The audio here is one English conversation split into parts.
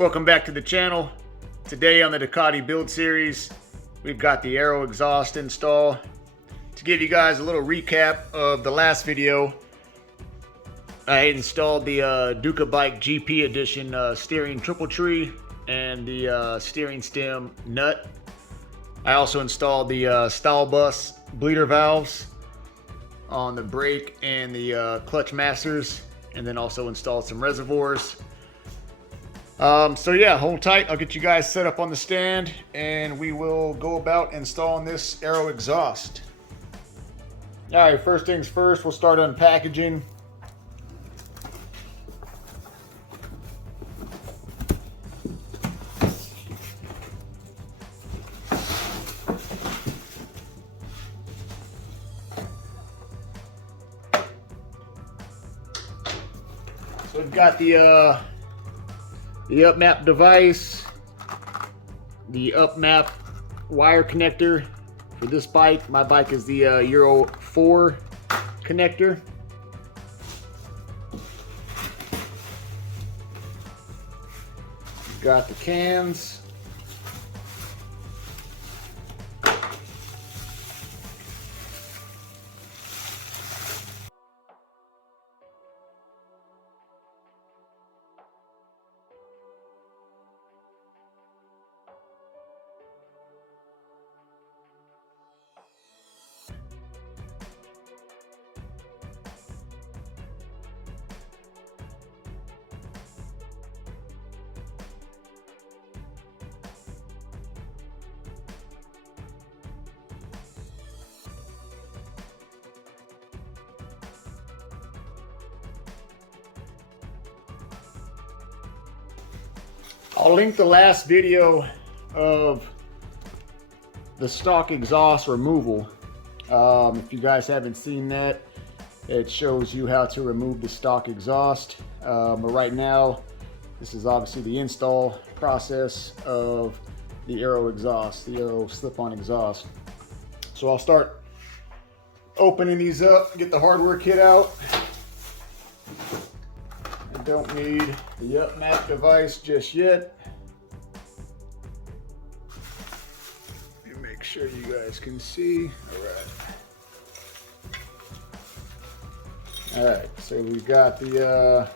Welcome back to the channel. Today on the Ducati build series, we've got the aero exhaust install. To give you guys a little recap of the last video, I installed the Ducati GP edition steering triple tree and the steering stem nut. I also installed the stall bus bleeder valves on the brake and the clutch masters, and then also installed some reservoirs. So yeah, hold tight. I'll get you guys set up on the stand and we will go about installing this aero exhaust. All right, first things first, we'll start unpackaging. So we've got the Upmap device, the Upmap wire connector for this bike. My bike is the Euro 4 connector. We've got the cans. I'll link the last video of the stock exhaust removal. If you guys haven't seen that, it shows you how to remove the stock exhaust. But right now, this is obviously the install process of the aero exhaust, the aero slip-on exhaust. So I'll start opening these up, get the hardware kit out. I don't need the Upmap device just yet. Let me make sure you guys can see. All right, so we've got the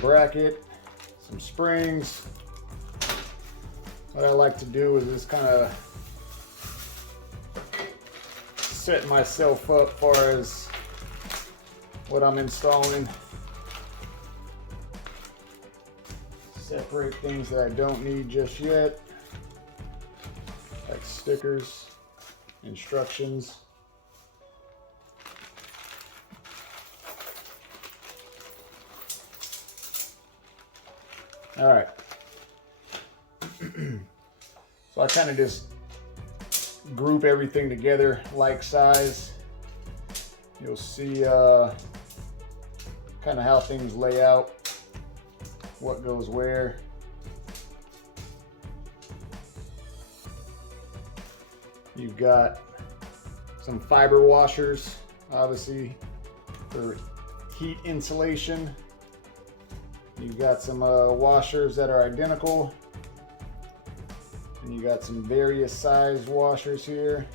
bracket, some springs. What I like to do is just kind of set myself up as far as what I'm installing. Separate things that I don't need just yet, like stickers, instructions. All right. So I kind of just group everything together like size. You'll see kind of how things lay out, what goes where. You've got some fiber washers, obviously, for heat insulation. You've got some washers that are identical. And you got some various size washers here.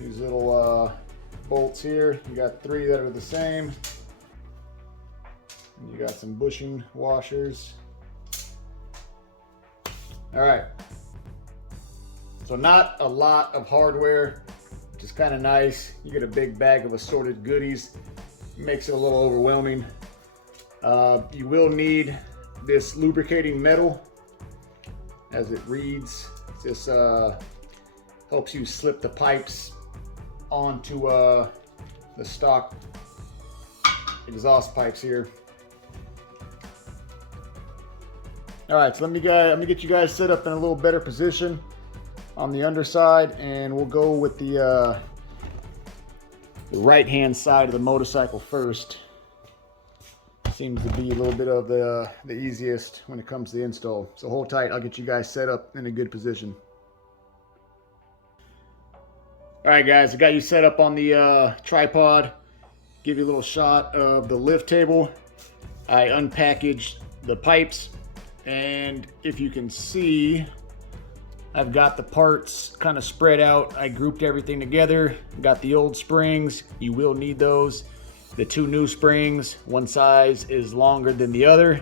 These little bolts here, you got 3 that are the same. And you got some bushing washers. All right. So not a lot of hardware, which is kind of nice. You get a big bag of assorted goodies. It makes it a little overwhelming. You will need this lubricating metal, as it reads. This helps you slip the pipes onto the stock exhaust pipes here. All right, so let me get you guys set up in a little better position on the underside, and we'll go with the right hand side of the motorcycle first. Seems to be a little bit of the easiest when it comes to the install. So hold tight, I'll get you guys set up in a good position. All right, guys, I got you set up on the tripod. Give you a little shot of the lift table. I unpackaged the pipes, and if you can see, I've got the parts kind of spread out. I grouped everything together. Got the old springs. You will need those. The two new springs, one size is longer than the other.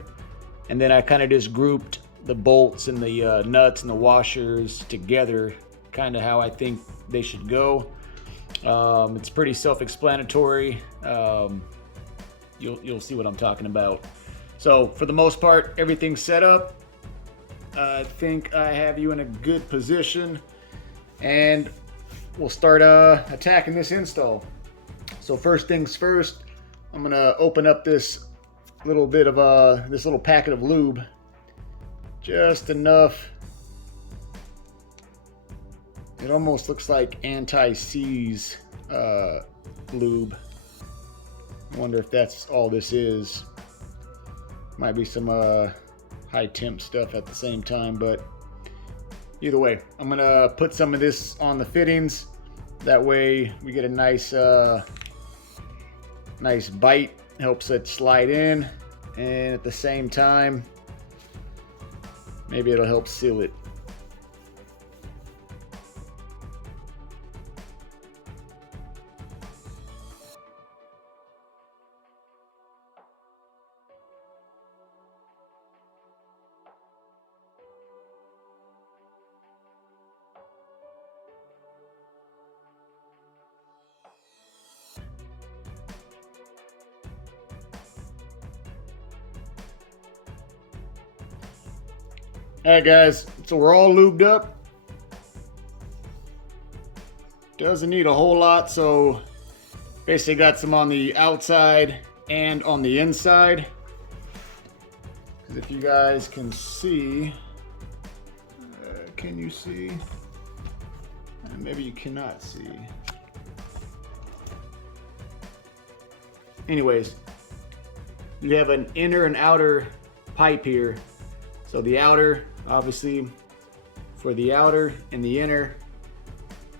And then I kind of just grouped the bolts and the nuts and the washers together, kind of how I think they should go. It's pretty self-explanatory. You'll see what I'm talking about. So for the most part, everything's set up. I think I have you in a good position, and we'll start attacking this install. So first things first, I'm gonna open up this little bit of this little packet of lube, just enough. It almost looks like anti-seize lube. I wonder if that's all this is. Might be some high temp stuff at the same time, but either way, I'm gonna put some of this on the fittings. That way we get a nice nice bite, helps it slide in, and at the same time, maybe it'll help seal it. Alright guys, so we're all lubed up. Doesn't need a whole lot, so basically got some on the outside and on the inside. Because if you guys can see, can you see? Maybe you cannot see. Anyways, you have an inner and outer pipe here. So the outer, obviously, for the outer, and the inner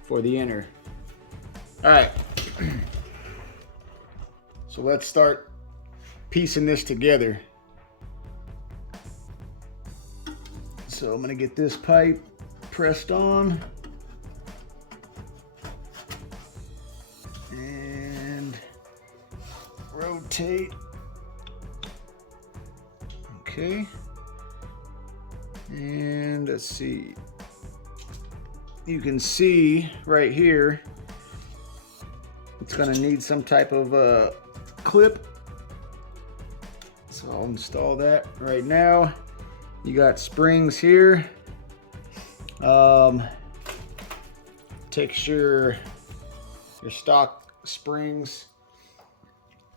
for the inner. All right. So let's start piecing this together. So I'm gonna get this pipe pressed on. And rotate. Okay. And let's see, you can see right here, it's gonna need some type of clip. So I'll install that right now. You got springs here. Takes your stock springs.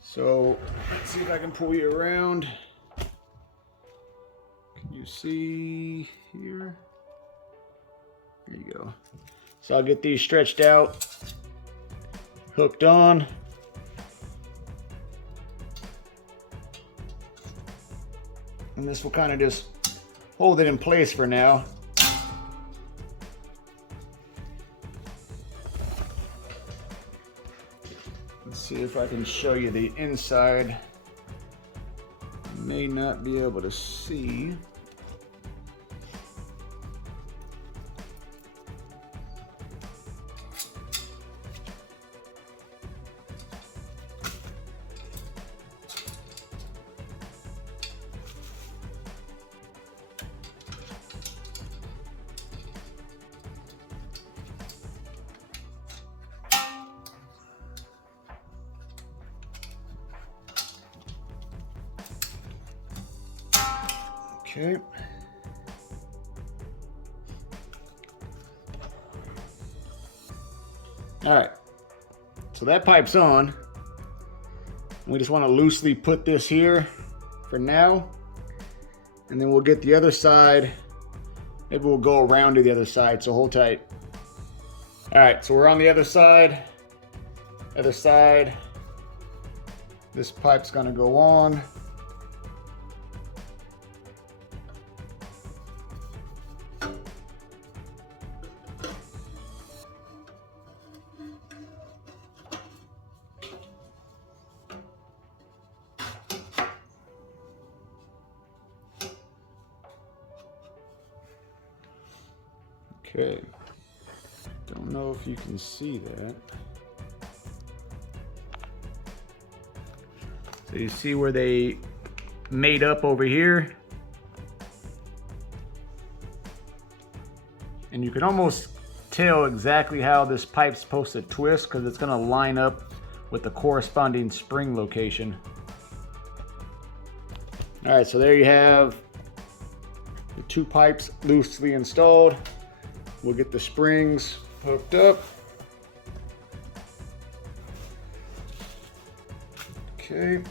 So let's see if I can pull you around. You see here, there you go. So I'll get these stretched out, hooked on. And this will kind of just hold it in place for now. Let's see if I can show you the inside. You may not be able to see. Okay. All right. So that pipe's on. We just want to loosely put this here for now. And then we'll get the other side. Maybe we'll go around to the other side, so hold tight. All right, so we're on the other side. Other side. This pipe's gonna go on. Okay, don't know if you can see that. So you see where they made up over here? And you can almost tell exactly how this pipe's supposed to twist because it's going to line up with the corresponding spring location. All right, so there you have the two pipes loosely installed. We'll get the springs hooked up. Okay.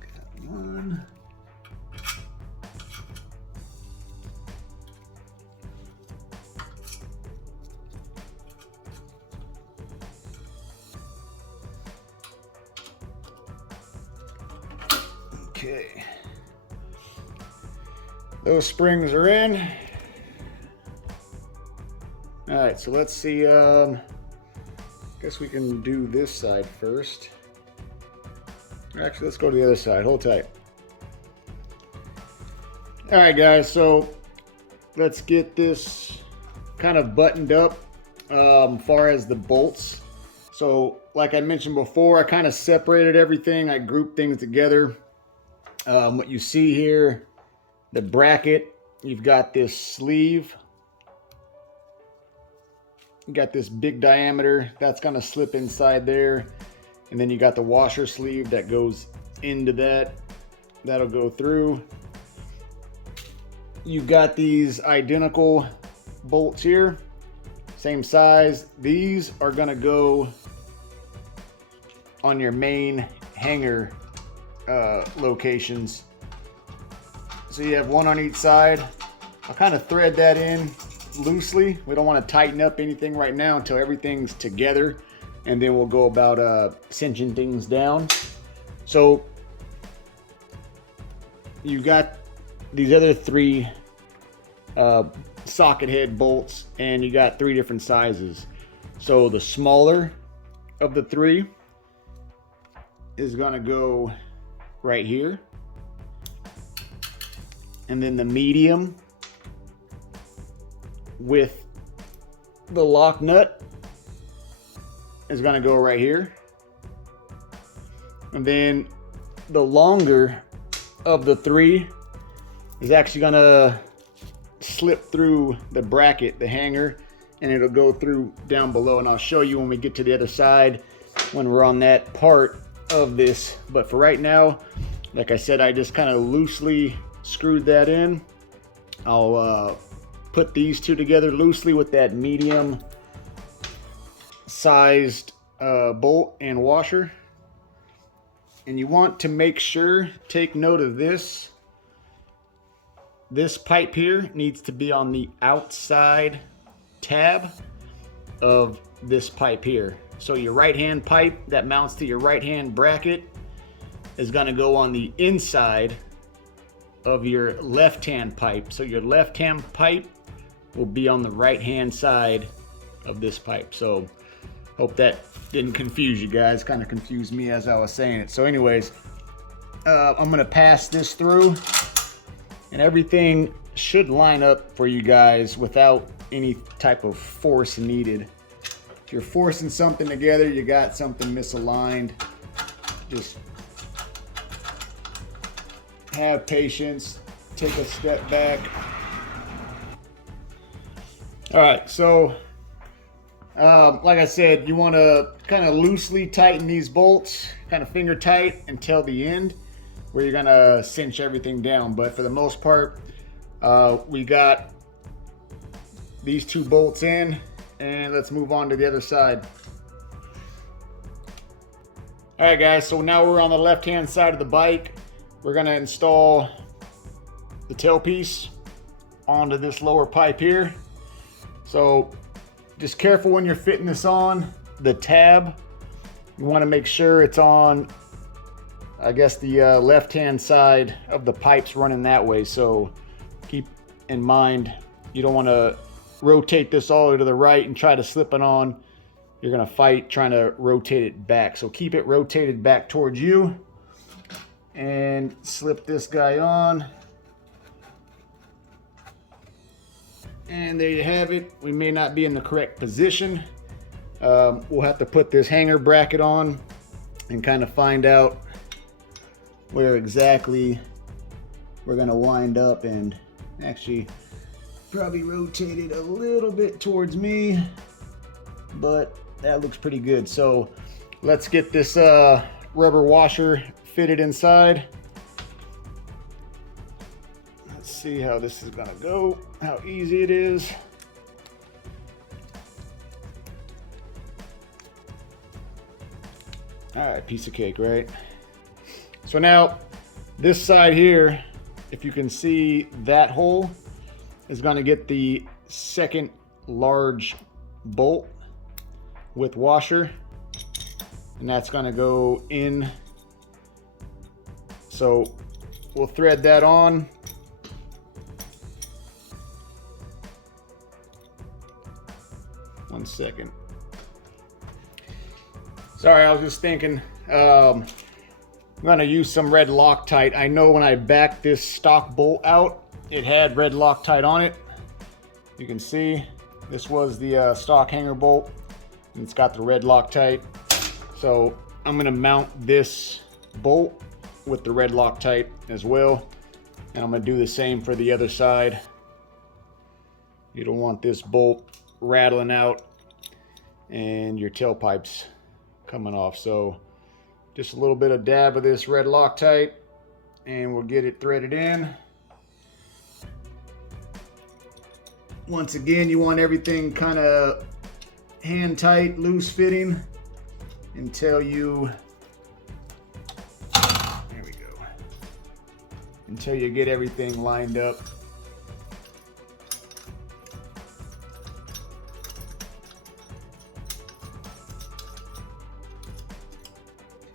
Got one. Okay. Those springs are in. All right, so let's see. Guess we can do this side first. Actually, let's go to the other side. Hold tight. All right, guys, so let's get this kind of buttoned up far as the bolts. So like I mentioned before, I kind of separated everything. I grouped things together. What you see here, the bracket, you've got this sleeve. You got this big diameter that's going to slip inside there. And then you got the washer sleeve that goes into that. That'll go through. You've got these identical bolts here, same size. These are going to go on your main hanger locations. So you have one on each side. I'll kind of thread that in loosely. We don't want to tighten up anything right now until everything's together, and then we'll go about cinching things down. So you got these other three socket head bolts, and you got three different sizes. So the smaller of the three is gonna go right here, and then the medium with the lock nut is going to go right here, and then the longer of the three is actually going to slip through the bracket, the hanger, and it'll go through down below, and I'll show you when we get to the other side when we're on that part of this. But for right now, like I said, I just kind of loosely screwed that in. I'll put these two together loosely with that medium sized bolt and washer. And you want to make sure, take note of this. This pipe here needs to be on the outside tab of this pipe here. So your right hand pipe that mounts to your right hand bracket is going to go on the inside of your left hand pipe. So your left hand pipe will be on the right hand side of this pipe. So hope that didn't confuse you guys. Kind of confused me as I was saying it. So anyways, I'm going to pass this through, and everything should line up for you guys without any type of force needed. If you're forcing something together, you got something misaligned, just have patience, take a step back. All right, so like I said, you want to kind of loosely tighten these bolts, kind of finger tight until the end where you're going to cinch everything down. But for the most part, we got these two bolts in, and let's move on to the other side. All right, guys, so now we're on the left-hand side of the bike. We're going to install the tailpiece onto this lower pipe here. So just careful when you're fitting this on the tab. You want to make sure it's on, I guess, the left-hand side of the pipes running that way. So keep in mind, you don't want to rotate this all the way to the right and try to slip it on. you're gonna fight trying to rotate it back. So keep it rotated back towards you and slip this guy on. And there you have it. We may not be in the correct position. We'll have to put this hanger bracket on and kind of find out where exactly we're gonna wind up, and actually probably rotate it a little bit towards me, but that looks pretty good. So let's get this rubber washer fitted inside. Let's see how this is gonna go, how easy it is. All right, piece of cake, right? So now this side here, if you can see that hole, is gonna get the second large bolt with washer, and that's gonna go in. So we'll thread that on. One second. Sorry, I was just thinking, I'm gonna use some red Loctite. I know when I backed this stock bolt out, it had red Loctite on it. You can see this was the stock hanger bolt, and it's got the red Loctite. So I'm gonna mount this bolt with the red Loctite as well, and I'm gonna do the same for the other side. You don't want this bolt rattling out and your tailpipes coming off. So just a little bit of dab of this red Loctite and we'll get it threaded in. Once again, you want everything kind of hand tight, loose fitting until you, there we go, until you get everything lined up.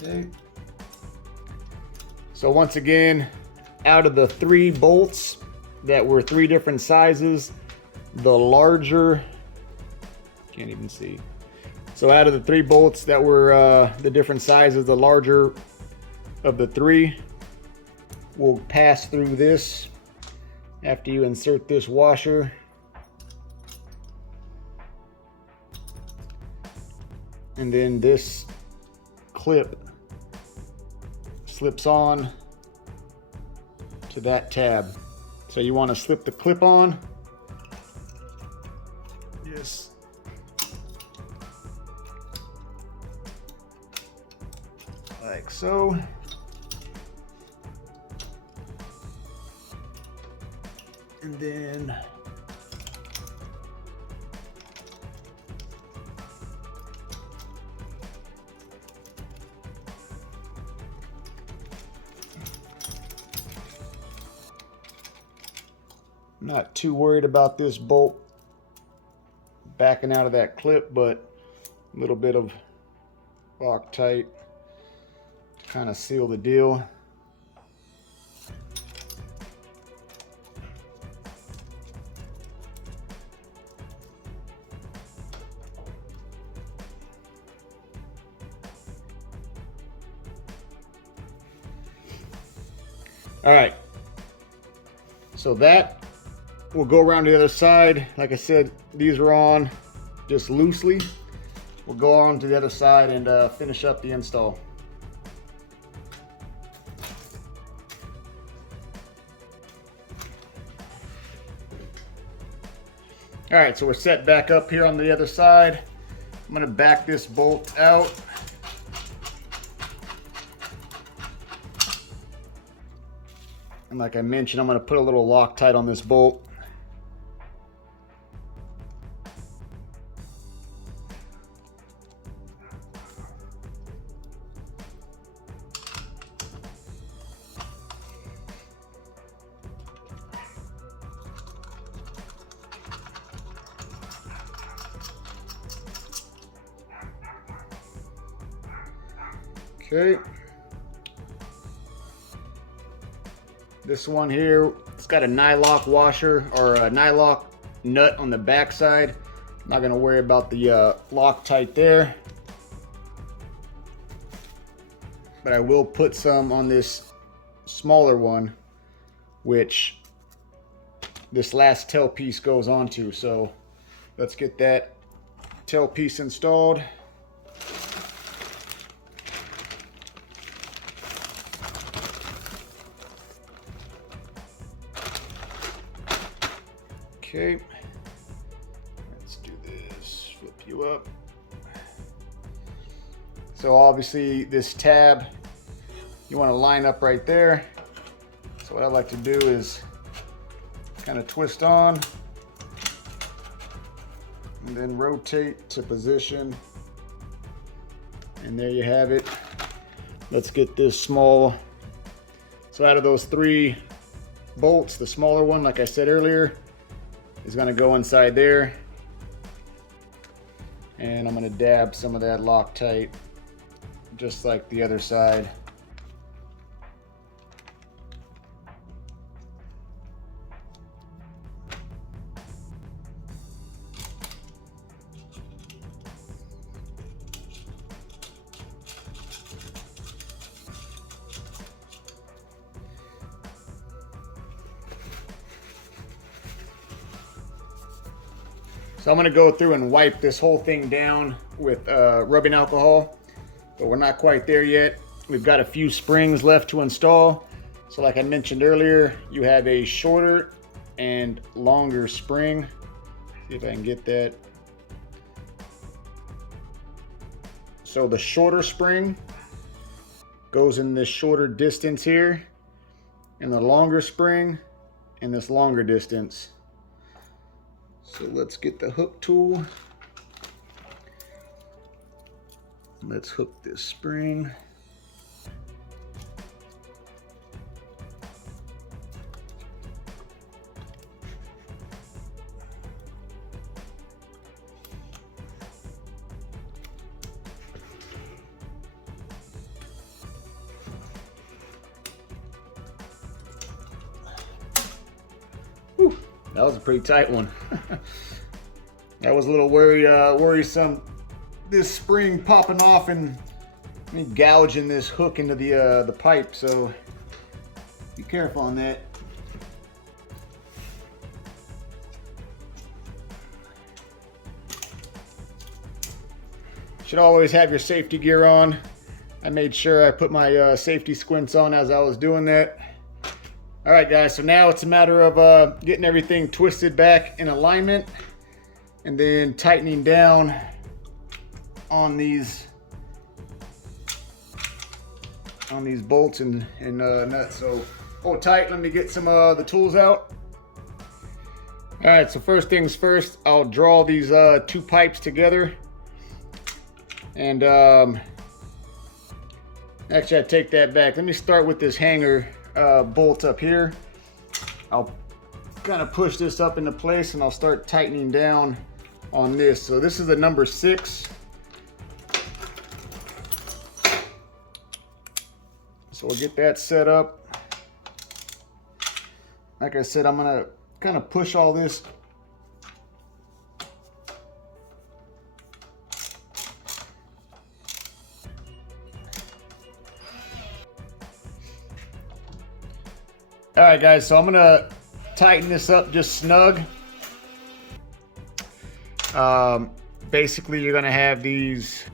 Okay. So once again, out of the 3 bolts that were 3 different sizes, the larger, can't even see. So out of the 3 bolts that were the different sizes, the larger of the 3 will pass through this after you insert this washer. And then this clip slips on to that tab. So you want to slip the clip on. Yes. Like so. And then I'm not too worried about this bolt backing out of that clip, but a little bit of Loctite to kind of seal the deal. All right, so that will go around the other side. Like I said, these are on just loosely. We'll go on to the other side and finish up the install. All right, so we're set back up here on the other side. I'm gonna back this bolt out. And like I mentioned, I'm gonna put a little Loctite on this bolt. Okay. This one here, it's got a nylock washer or a nylock nut on the back side. Not going to worry about the Loctite there. But I will put some on this smaller one, which this last tailpiece goes onto. So let's get that tailpiece installed. Okay, let's do this, flip you up. So obviously this tab, you want to line up right there. So what I like to do is kind of twist on and then rotate to position. And there you have it. Let's get this small. So out of those 3 bolts, the smaller one, like I said earlier, is going to go inside there. And I'm going to dab some of that Loctite just like the other side. So I'm going to go through and wipe this whole thing down with rubbing alcohol, but we're not quite there yet. We've got a few springs left to install. So like I mentioned earlier, you have a shorter and longer spring. See if I can get that. So the shorter spring goes in this shorter distance here, and the longer spring in this longer distance. So let's get the hook tool. Let's hook this spring. Whew, that was a pretty tight one. That was a little worrisome. This spring popping off and me gouging this hook into the pipe, so be careful on that. Should always have your safety gear on. I made sure I put my safety squints on as I was doing that. All right, guys, so now it's a matter of getting everything twisted back in alignment and then tightening down on these bolts and nuts. So hold tight. Let me get some of the tools out. All right, so first things first, I'll draw these 2 pipes together. And actually, I take that back. Let me start with this hanger bolt up here. I'll kind of push this up into place and I'll start tightening down on this. So this is the number 6. So we'll get that set up. Like I said, I'm gonna kind of push all this all right, guys, so I'm gonna tighten this up just snug. Basically, you're gonna have these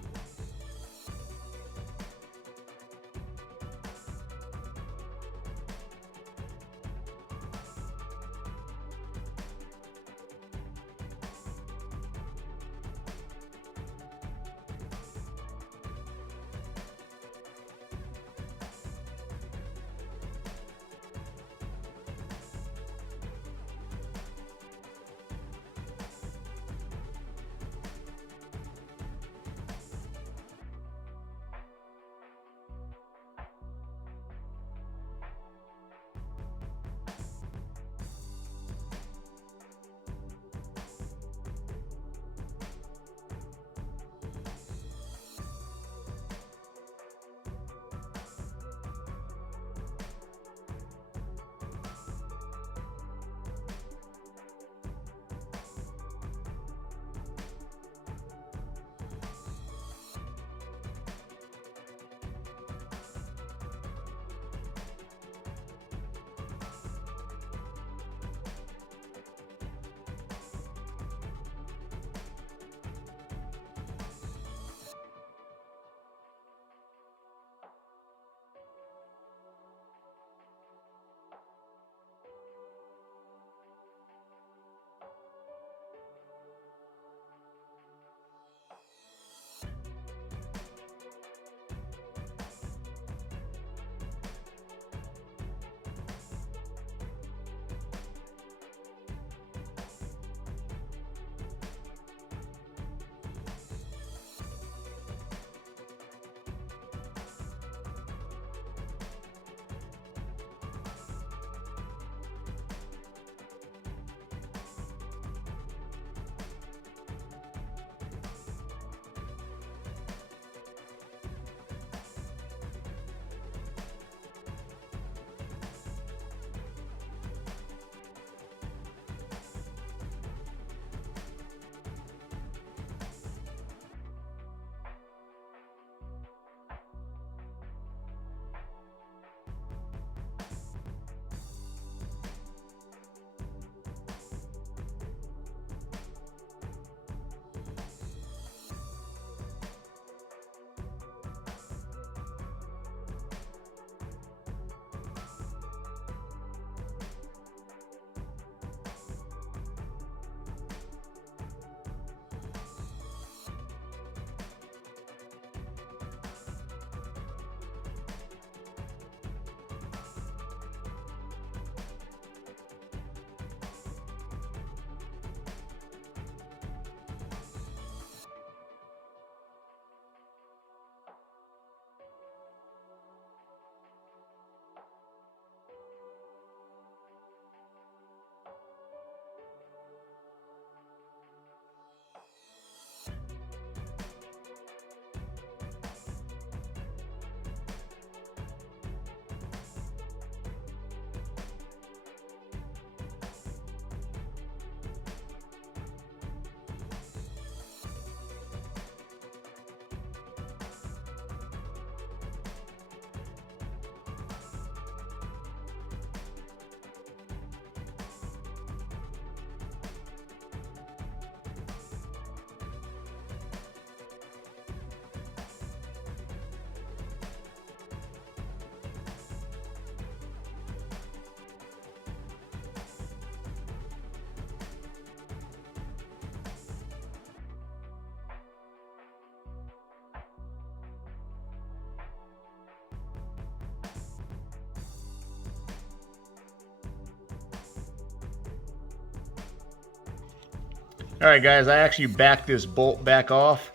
All right, guys, I actually backed this bolt back off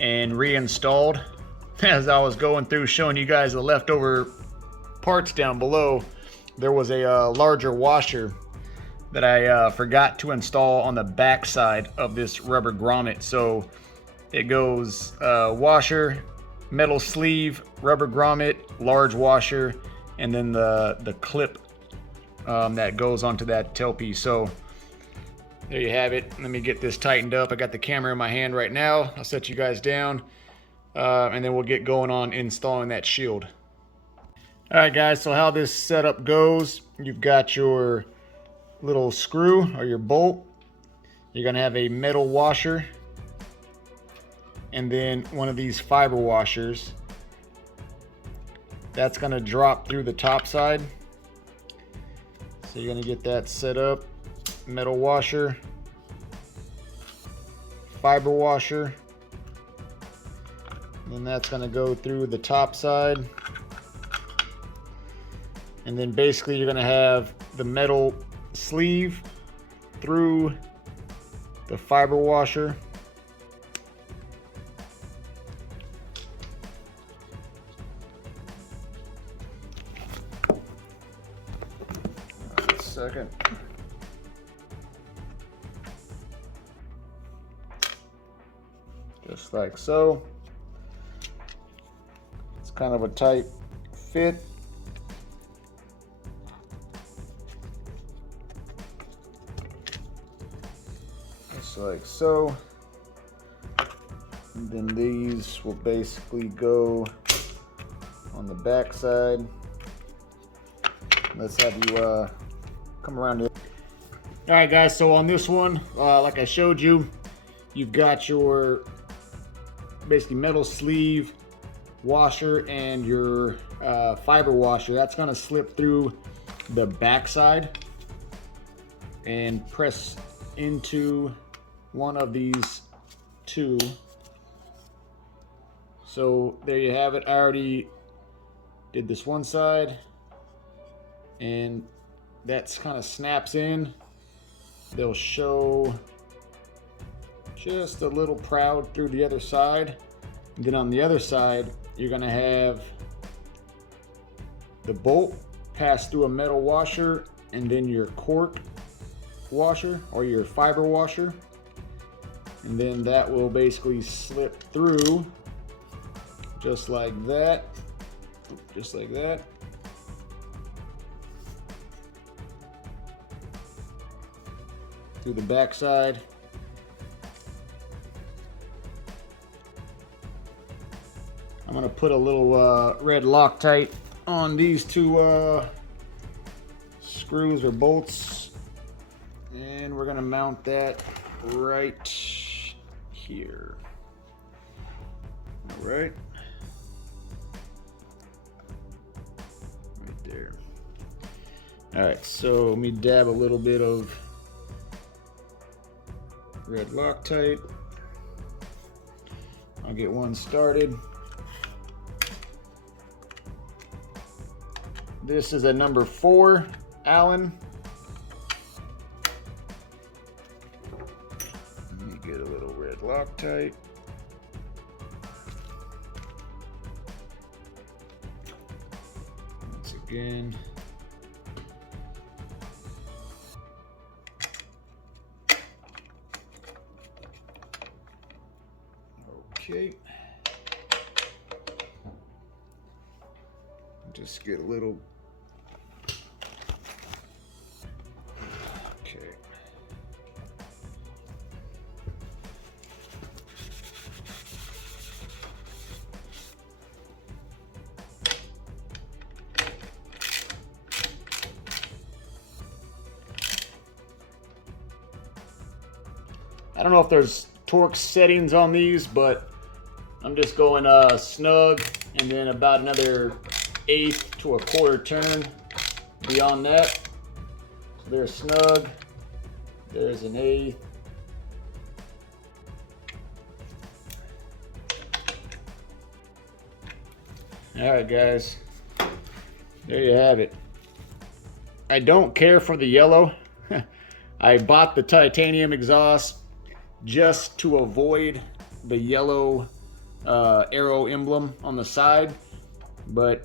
and reinstalled. As I was going through showing you guys the leftover parts down below, there was a larger washer that I forgot to install on the back side of this rubber grommet. So it goes washer, metal sleeve, rubber grommet, large washer, and then the clip that goes onto that tailpiece. So there you have it. Let me get this tightened up. I got the camera in my hand right now. I'll set you guys down, and then we'll get going on installing that shield. All right, guys, so how this setup goes, you've got your little screw or your bolt. You're gonna have a metal washer and then one of these fiber washers. That's gonna drop through the top side. So you're gonna get that set up. Metal washer, fiber washer, and then that's going to go through the top side, and then basically you're going to have the metal sleeve through the fiber washer, second. Just like so. It's kind of a tight fit. Just like so. And then these will basically go on the back side. Let's have you come around here. All right, guys, so on this one, like I showed you, you've got your basically metal sleeve washer and your fiber washer. That's going to slip through the back side and press into one of these two. So there you have it. I already did this one side, and that's kind of snaps in. They'll show just a little proud through the other side. And then on the other side, you're gonna have the bolt pass through a metal washer, and then your cork washer or your fiber washer, and then that will basically slip through just like that, just like that. Through the back side. I'm gonna put a little red Loctite on these two screws or bolts, and we're gonna mount that right here. All right. Right there. All right, so let me dab a little bit of red Loctite. I'll get one started. This is a number 4 Allen. Let me get a little red Loctite. Once again. Okay. Just get a little. Okay. I don't know if there's torque settings on these, but I'm just going snug, and then about another 1/8 to 1/4 turn beyond that. So there's snug, there's an 1/8. All right, guys, there you have it. I don't care for the yellow. I bought the titanium exhaust just to avoid the yellow arrow emblem on the side, but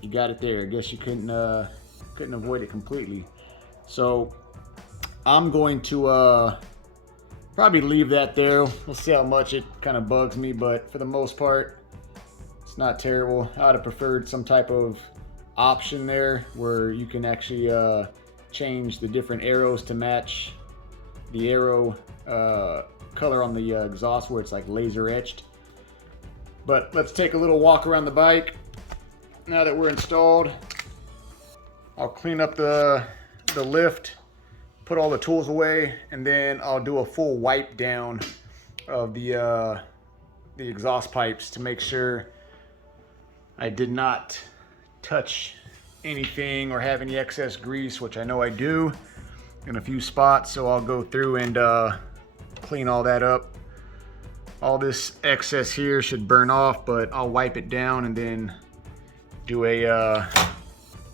you got it there. I guess you couldn't avoid it completely. So I'm going to probably leave that there. We'll see how much it kind of bugs me, but for the most part, it's not terrible. I would have preferred some type of option there where you can actually change the different arrows to match the arrow color on the exhaust, where it's like laser etched. But let's take a little walk around the bike. Now that we're installed, I'll clean up the lift, put all the tools away, and then I'll do a full wipe down of the exhaust pipes to make sure I did not touch anything or have any excess grease, which I know I do in a few spots. So I'll go through and clean all that up. All this excess here should burn off, but I'll wipe it down and then do a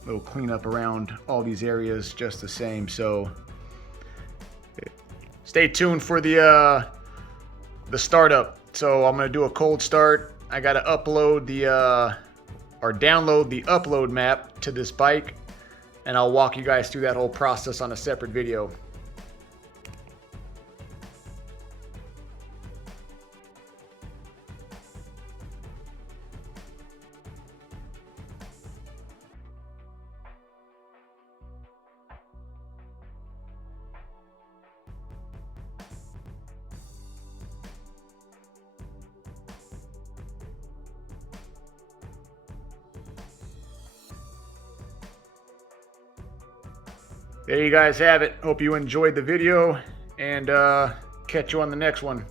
little cleanup around all these areas just the same. So stay tuned for the startup. So I'm gonna do a cold start. I gotta upload or download the upload map to this bike, and I'll walk you guys through that whole process on a separate video. There you guys have it. Hope you enjoyed the video, and catch you on the next one.